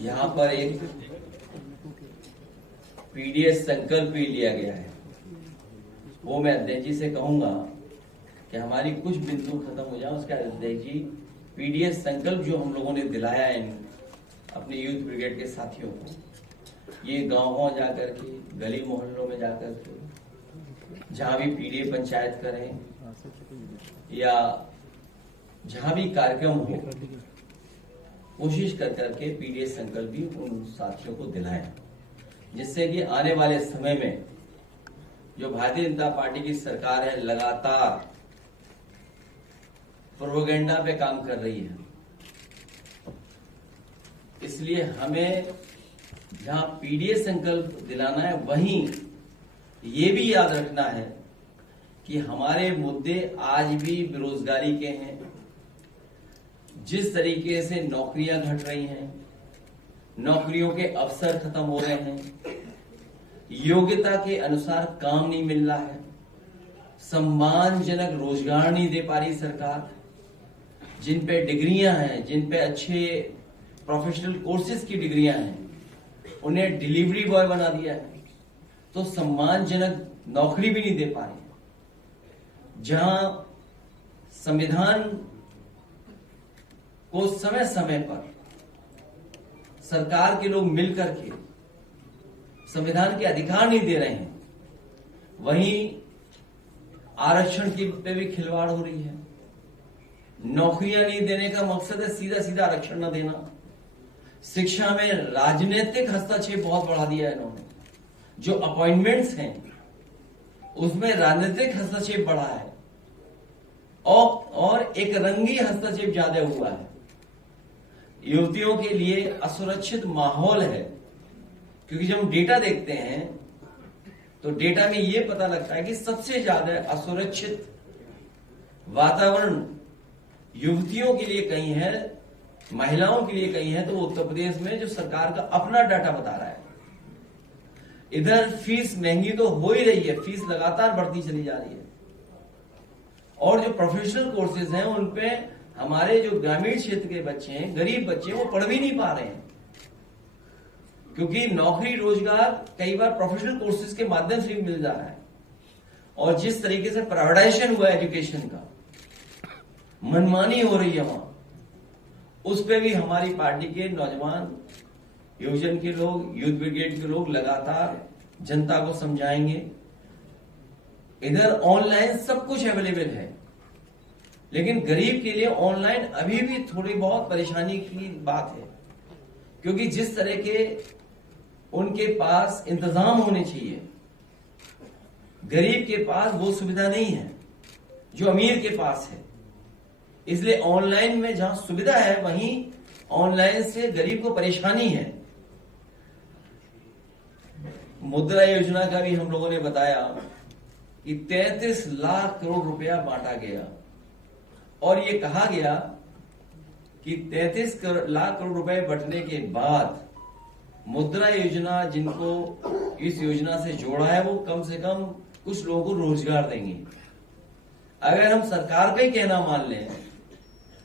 यहाँ पर एक पीडीएस संकल्प भी लिया गया है। वो मैं अध्यक्ष जी से कहूंगा कि हमारी कुछ बिंदु खत्म हो जाए, उसका अध्यक्ष जी पीडीएस संकल्प जो हम लोगों ने दिलाया है अपने यूथ ब्रिगेड के साथियों को, ये गाँव जाकर के, गली मोहल्लों में जाकर के, जहां भी पीडीए पंचायत करें या जहां भी कार्यक्रम हो, कोशिश कर करके पीडीएस संकल्प भी उन साथियों को दिलाएं, जिससे कि आने वाले समय में जो भारतीय जनता पार्टी की सरकार है लगातार प्रोपेगेंडा पे काम कर रही है, इसलिए हमें जहां पीडीएस संकल्प दिलाना है वहीं ये भी याद रखना है कि हमारे मुद्दे आज भी बेरोजगारी के हैं। जिस तरीके से नौकरियां घट रही हैं, नौकरियों के अवसर खत्म हो रहे हैं, योग्यता के अनुसार काम नहीं मिल रहा है, सम्मानजनक रोजगार नहीं दे पा रही सरकार, जिन पे डिग्रियां हैं, जिन पे अच्छे प्रोफेशनल कोर्सेज की डिग्रियां हैं, उन्हें डिलीवरी बॉय बना दिया है, तो सम्मानजनक नौकरी भी नहीं दे पा रही। जहां संविधान को समय समय पर सरकार के लोग मिलकर के संविधान के अधिकार नहीं दे रहे हैं, वहीं आरक्षण की पे भी खिलवाड़ हो रही है। नौकरियां नहीं देने का मकसद है सीधा सीधा आरक्षण न देना। शिक्षा में राजनीतिक हस्तक्षेप बहुत बढ़ा दिया है इन्होंने। जो अपॉइंटमेंट्स हैं उसमें राजनीतिक हस्तक्षेप बढ़ा है और एक रंगी हस्तक्षेप ज्यादा हुआ है। युवतियों के लिए असुरक्षित माहौल है, क्योंकि जब हम डेटा देखते हैं तो डेटा में यह पता लगता है कि सबसे ज्यादा असुरक्षित वातावरण युवतियों के लिए कहीं है, महिलाओं के लिए कहीं है, तो उत्तर प्रदेश में जो सरकार का अपना डाटा बता रहा है। इधर फीस महंगी तो हो ही रही है, फीस लगातार बढ़ती चली जा रही है, और जो प्रोफेशनल कोर्सेज हैं उनपे हमारे जो ग्रामीण क्षेत्र के बच्चे हैं, गरीब बच्चे, वो पढ़ भी नहीं पा रहे हैं, क्योंकि नौकरी रोजगार कई बार प्रोफेशनल कोर्सेज के माध्यम से भी मिल जा रहा है। और जिस तरीके से प्राइवेटाइजेशन हुआ एजुकेशन का, मनमानी हो रही है वहां, उस पे भी हमारी पार्टी के नौजवान, युवजन के लोग, यूथ ब्रिगेड के लोग लगातार जनता को समझाएंगे। इधर ऑनलाइन सब कुछ अवेलेबल है, लेकिन गरीब के लिए ऑनलाइन अभी भी थोड़ी बहुत परेशानी की बात है, क्योंकि जिस तरह के उनके पास इंतजाम होने चाहिए, गरीब के पास वो सुविधा नहीं है जो अमीर के पास है। इसलिए ऑनलाइन में जहां सुविधा है वहीं ऑनलाइन से गरीब को परेशानी है। मुद्रा योजना का भी हम लोगों ने बताया कि 33 लाख करोड़ रुपया बांटा गया, और ये कहा गया कि 33 लाख करोड़ रुपए बंटने के बाद मुद्रा योजना, जिनको इस योजना से जोड़ा है, वो कम से कम कुछ लोगों को रोजगार देंगे। अगर हम सरकार का ही कहना मान लें,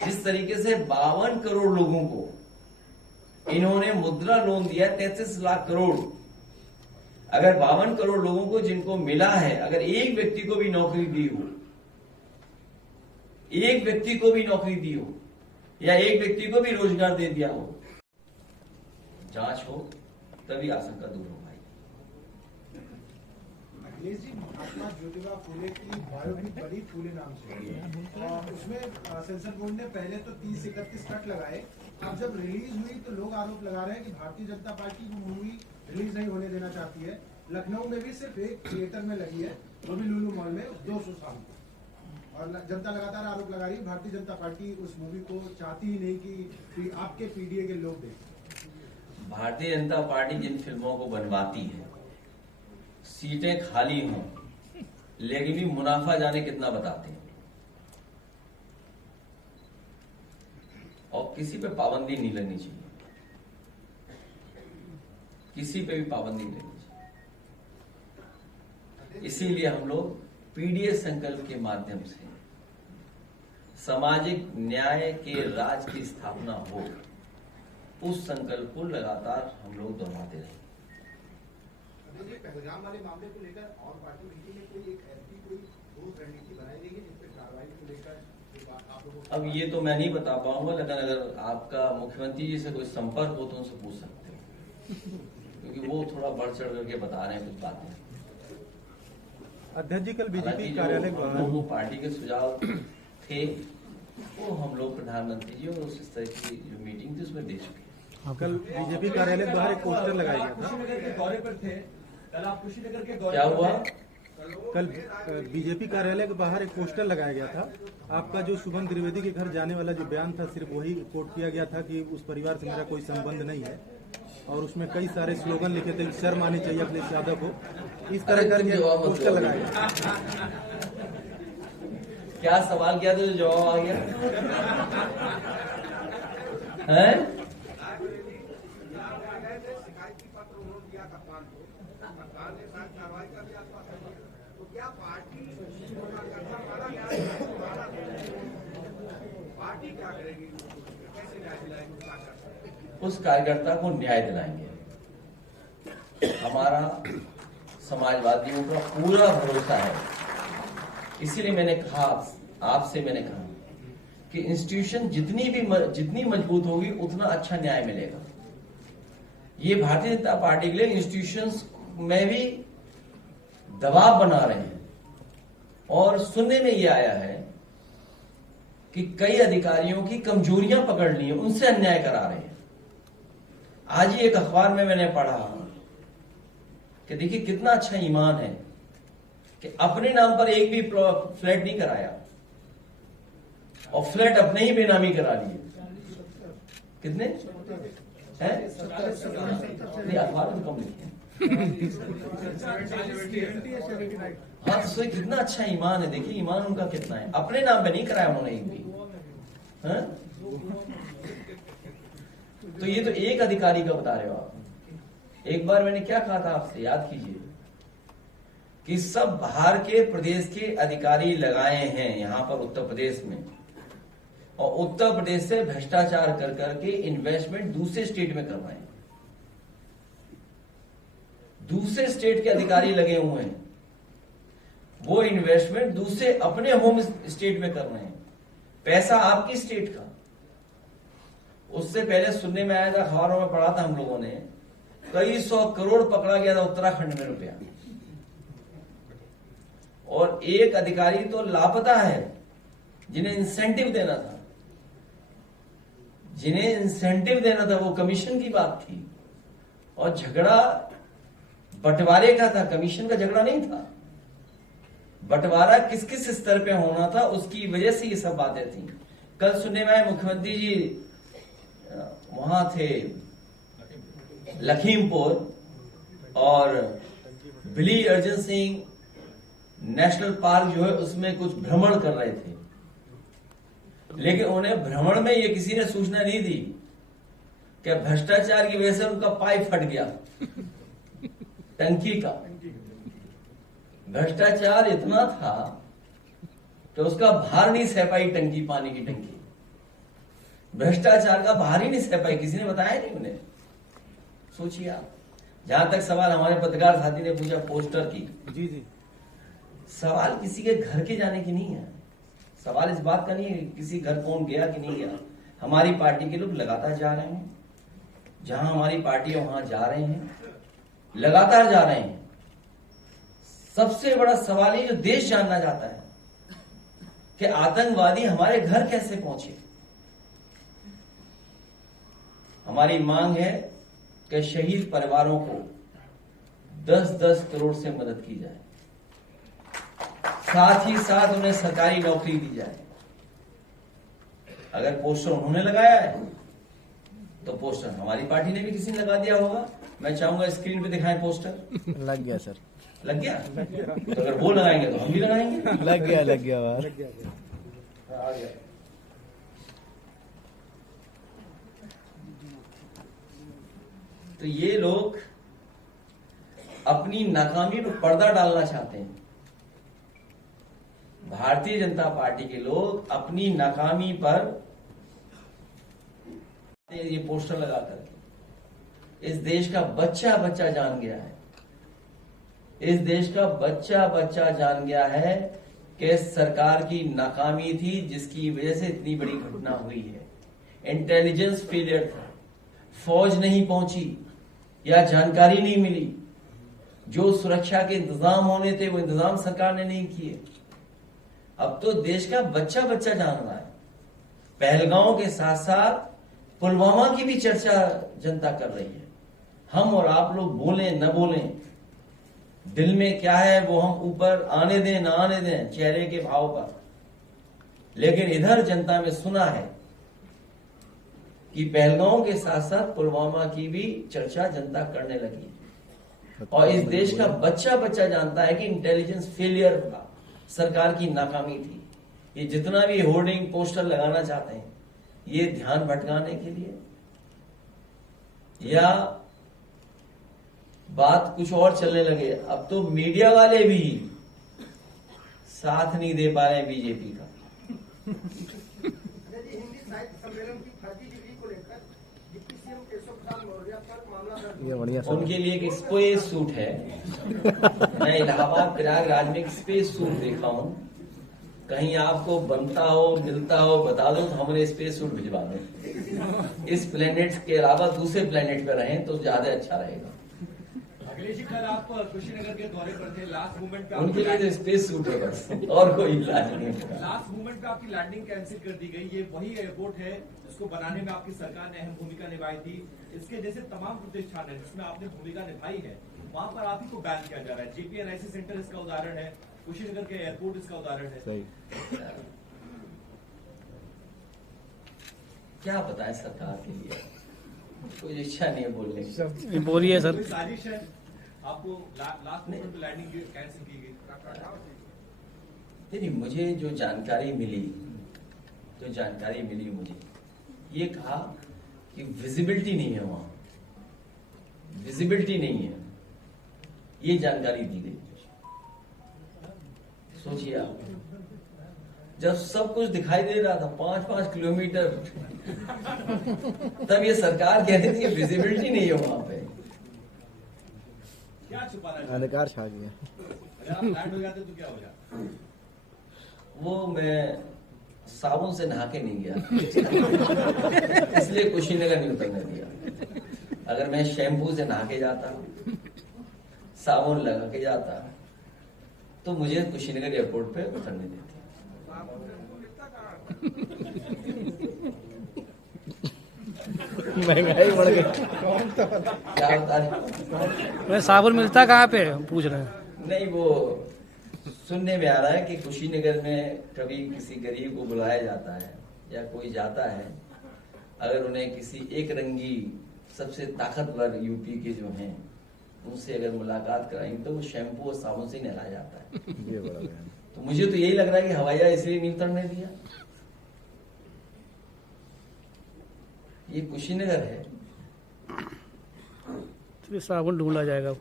जिस तरीके से 52 करोड़ लोगों को इन्होंने मुद्रा लोन दिया, 33 लाख करोड़, अगर 52 करोड़ लोगों को जिनको मिला है, अगर एक व्यक्ति को भी नौकरी दी हो, एक व्यक्ति को भी नौकरी दी हो, या एक व्यक्ति को भी रोजगार दे दिया हो, जांच हो, तभी आशंका दूर हो पाएगी। अखिलेश जी, महात्मा ज्योतिबा फूले की बायो भी बड़ी फूले नाम से है, और उसमें सेंसर बोर्ड ने पहले तो 30-31 कट लगाए। अब जब रिलीज हुई तो लोग आरोप लगा रहे हैं कि भारतीय जनता पार्टी वो मूवी रिलीज नहीं होने देना चाहती है। लखनऊ में भी सिर्फ एक थिएटर में लगी है, वो भी लुलु मॉल में 200 साल, और जनता लगातार आरोप लगा रही है भारतीय जनता पार्टी उस मूवी को चाहती ही नहीं कि आपके पीडीए के लोग देखें। भारतीय जनता पार्टी जिन फिल्मों को बनवाती है, सीटें खाली हों, लेकिन भी मुनाफा जाने कितना बताते हैं, और किसी पे पाबंदी नहीं लगनी चाहिए, किसी पे भी पाबंदी नहीं लगनी चाहिए। इसीलिए हम लोग पीडीएस संकल्प के माध्यम से सामाजिक न्याय के राज की स्थापना हो, उस संकल्प को लगातार हम लोग दोहराते रहे। पहलगाम वाले मामले को लेकर और पार्टी मीटिंग में कोई एक ऐसी कोई ठोस रणनीति बनाई गई है जिसपे कार्रवाई को लेकर आप लोगों को? अब ये तो मैं नहीं बता पाऊंगा, लेकिन अगर आपका मुख्यमंत्री जी से कोई संपर्क हो तो उनसे पूछ सकते हैं, क्योंकि वो थोड़ा बढ़ चढ़ करके बता रहे हैं कुछ बातें। अध्यक्ष जी, कल बीजेपी हालांकि कार्यालय जो पार्टी के सुझाव थे वो हम लोग प्रधानमंत्री जी और उस तरह की जो मीटिंग थी उसमें दे चुके हैं। कल बीजेपी कार्यालय के बाहर एक पोस्टर लगाया गया था। कुशीनगर के दौरे पर थे, कल आप कुशीनगर के दौरे क्या हुआ? कल बीजेपी कार्यालय के बाहर एक पोस्टर लगाया गया था। आपका जो शुभम द्विवेदी के घर जाने वाला जो बयान था, सिर्फ वही कोट किया गया था कि उस परिवार से मेरा कोई संबंध नहीं है, और उसमें कई सारे स्लोगन लिखे थे, शर्म आनी चाहिए अखिलेश यादव को। इस तरह करके पोस्टर लगाया गया। क्या सवाल किया था जो जवाब आ गया है? उस कार्यकर्ता को न्याय दिलाएंगे। हमारा समाजवादियों का पूरा भरोसा है, इसीलिए मैंने कहा आपसे मैंने कहा कि इंस्टीट्यूशन जितनी मजबूत होगी उतना अच्छा न्याय मिलेगा। ये भारतीय जनता पार्टी के लिए इंस्टीट्यूशंस में भी दबाव बना रहे हैं, और सुनने में ये आया है कि कई अधिकारियों की कमजोरियां पकड़ ली हैं, उनसे अन्याय करा रहे हैं। आज ही एक अखबार में मैंने पढ़ा कि देखिए कितना अच्छा ईमान है कि अपने नाम पर एक भी फ्लैट नहीं कराया और फ्लैट अपने ही बेनामी करा लिए। कितने हैं? नहीं, अखबार में कम लिखे। हाँ, तो सोचिए कितना अच्छा ईमान है। देखिए ईमान उनका कितना है, अपने नाम पे नहीं कराया उन्होंने एक भी। हाँ? तो ये तो एक अधिकारी का बता रहे हो आप। एक बार मैंने क्या कहा था आपसे, याद कीजिए कि सब बाहर के प्रदेश के अधिकारी लगाए हैं यहां पर उत्तर प्रदेश में, और उत्तर प्रदेश से भ्रष्टाचार कर करके इन्वेस्टमेंट दूसरे स्टेट में कर रहे हैं। दूसरे स्टेट के अधिकारी लगे हुए हैं, वो इन्वेस्टमेंट दूसरे अपने होम स्टेट में कर रहे हैं, पैसा आपकी स्टेट का। उससे पहले सुनने में आया था, अखबारों में पढ़ा था हम लोगों ने, कई 100 करोड़ पकड़ा गया था उत्तराखंड में रुपया, और एक अधिकारी तो लापता है जिन्हें इंसेंटिव देना था। जिन्हें इंसेंटिव देना था वो कमीशन की बात थी, और झगड़ा बंटवारे का था, कमीशन का झगड़ा नहीं था। बंटवारा किस किस स्तर पे होना था उसकी वजह से ये सब बातें थी। कल सुनने में आए मुख्यमंत्री जी वहां थे लखीमपुर, और बिली अर्जुन सिंह नेशनल पार्क जो है उसमें कुछ भ्रमण कर रहे थे, लेकिन उन्हें भ्रमण में ये किसी ने सूचना नहीं दी कि भ्रष्टाचार की वजह से उनका पाइप फट गया टंकी का। भ्रष्टाचार इतना था कि उसका भार नहीं सह पाई टंकी, पानी की टंकी। भ्रष्टाचार का भार ही नहीं सह पाई, किसी ने बताया नहीं उन्हें। सोचिए आप। जहां तक सवाल हमारे पत्रकार साथी ने पूछा पोस्टर की, जी, सवाल किसी के घर के जाने की नहीं है। सवाल इस बात का नहीं है किसी घर कौन गया कि नहीं गया। हमारी पार्टी के लोग लगातार जा रहे हैं, जहां हमारी पार्टी है वहां जा रहे हैं, लगातार जा रहे हैं। सबसे बड़ा सवाल ये जो देश जानना चाहता है कि आतंकवादी हमारे घर कैसे पहुंचे। हमारी मांग है कि शहीद परिवारों को 10-10 करोड़ से मदद की जाए, साथ ही साथ उन्हें सरकारी नौकरी दी जाए। अगर पोस्टर उन्होंने लगाया है तो पोस्टर हमारी पार्टी ने भी किसी ने लगा दिया होगा। मैं चाहूंगा स्क्रीन पे दिखाएं पोस्टर। लग गया सर, लग गया। तो अगर वो लगाएंगे तो हम भी लगाएंगे। लग गया बात। आ गया। तो ये लोग अपनी नाकामी पर पर्दा डालना चाहते हैं। भारतीय जनता पार्टी के लोग अपनी नाकामी पर ये पोस्टर लगा कर इस देश का बच्चा बच्चा जान गया है, इस देश का बच्चा बच्चा जान गया है कि सरकार की नाकामी थी जिसकी वजह से इतनी बड़ी घटना हुई है। इंटेलिजेंस फेलियर था, फौज नहीं पहुंची या जानकारी नहीं मिली, जो सुरक्षा के इंतजाम होने थे वो इंतजाम सरकार ने नहीं किए। अब तो देश का बच्चा बच्चा जान रहा है। पहलगांव के साथ साथ पुलवामा की भी चर्चा जनता कर रही है। हम और आप लोग बोलें न बोलें, दिल में क्या है वो हम ऊपर आने दें ना आने दें चेहरे के भाव पर, लेकिन इधर जनता में सुना है कि पहलगांव के साथ साथ पुलवामा की भी चर्चा जनता करने लगी है। और इस देश का बच्चा बच्चा जानता है कि इंटेलिजेंस फेलियर था, सरकार की नाकामी थी। ये जितना भी होर्डिंग पोस्टर लगाना चाहते हैं ये ध्यान भटकाने के लिए या बात कुछ और चलने लगे। अब तो मीडिया वाले भी साथ नहीं दे पा रहे हैं बीजेपी का। हिंदी साहित्य सम्मेलन की फर्जी डिग्री को लेकर डिप्टी सीएम केशव प्रसाद मौर्य पर मामला दर्ज। उनके लिए एक स्पेस सूट है। मैं इलाहाबाद प्रयागराज में एक स्पेस सूट देखा हूं, कहीं आपको बनता हो मिलता हो बता दो तो हमारे स्पेस सूट भिजवा दें। इस प्लेनेट के अलावा दूसरे प्लेनेट पे रहें तो ज्यादा अच्छा रहेगा। अखिलेश जी, कल आप कुशीनगर के दौरे पर थे, लास्ट मोमेंट पे उनके लिए तो स्पेस सूट है बस, और कोई इलाज नहीं है। लास्ट मोमेंट पे आपकी लैंडिंग कैंसिल कर दी गई। ये वही एयरपोर्ट है जिसको बनाने में आपकी सरकार ने अहम भूमिका निभाई थी। इसके जैसे तमाम प्रतिष्ठान है जिसमें आपने भूमिका निभाई है, वहां पर आप ही को बैन किया जा रहा है। JPNIC सेंटर इसका उदाहरण है, कुशीनगर के एयरपोर्ट इसका उदाहरण है। क्या बताएं सरकार के लिए, कोई इच्छा नहीं है बोलने की। बोलिए सर। कोई साजिश है, आपको लास्ट मोमेंट पे लैंडिंग कैंसिल की गई। नहीं, मुझे जो जानकारी मिली मुझे ये कहा कि विजिबिलिटी नहीं है, वहां विजिबिलिटी नहीं है, ये जानकारी दी गई। सोचिए आप, जब सब कुछ दिखाई दे रहा था 5-5 किलोमीटर, तब ये सरकार कह रही थी विजिबिलिटी नहीं है वहां पे। क्या छुपाना, अंधकार छा गया। अगर आप लैंड हो जाते तो क्या हो जाता? वो मैं साबुन से नहा के नहीं गया इसलिए कुशीनगर नहीं उतरने दिया। अगर मैं शैम्पू से नहा के जाता, साबुन लगा के जाता, तो मुझे कुशीनगर एयरपोर्ट पे उतरने देते। महंगाई बढ़ गई। क्या बता रहे? मैं साबुन मिलता कहाँ पे पूछ रहे हैं। नहीं, वो सुनने में आ रहा है कि कुशीनगर में कभी किसी गरीब को बुलाया जाता है या कोई जाता है, अगर उन्हें किसी एक रंगी सबसे ताकतवर यूपी के जो हैं उनसे अगर मुलाकात कराएंगे तो वो शैम्पू और साबुन से नहलाया जाता है। ये बड़ा तो मुझे तो यही लग रहा है कि हवाई जहाज इसलिए नहीं उतरने दिया। ये कुशीनगर है, तो साबुन ढूंढा जाएगा।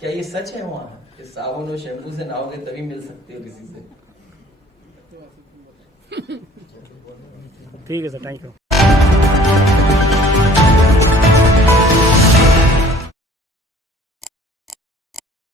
क्या ये सच है वहां कि साबुन और शैम्पू से नहाओगे तभी मिल सकते हो किसी से? ठीक है सर, थैंक यू।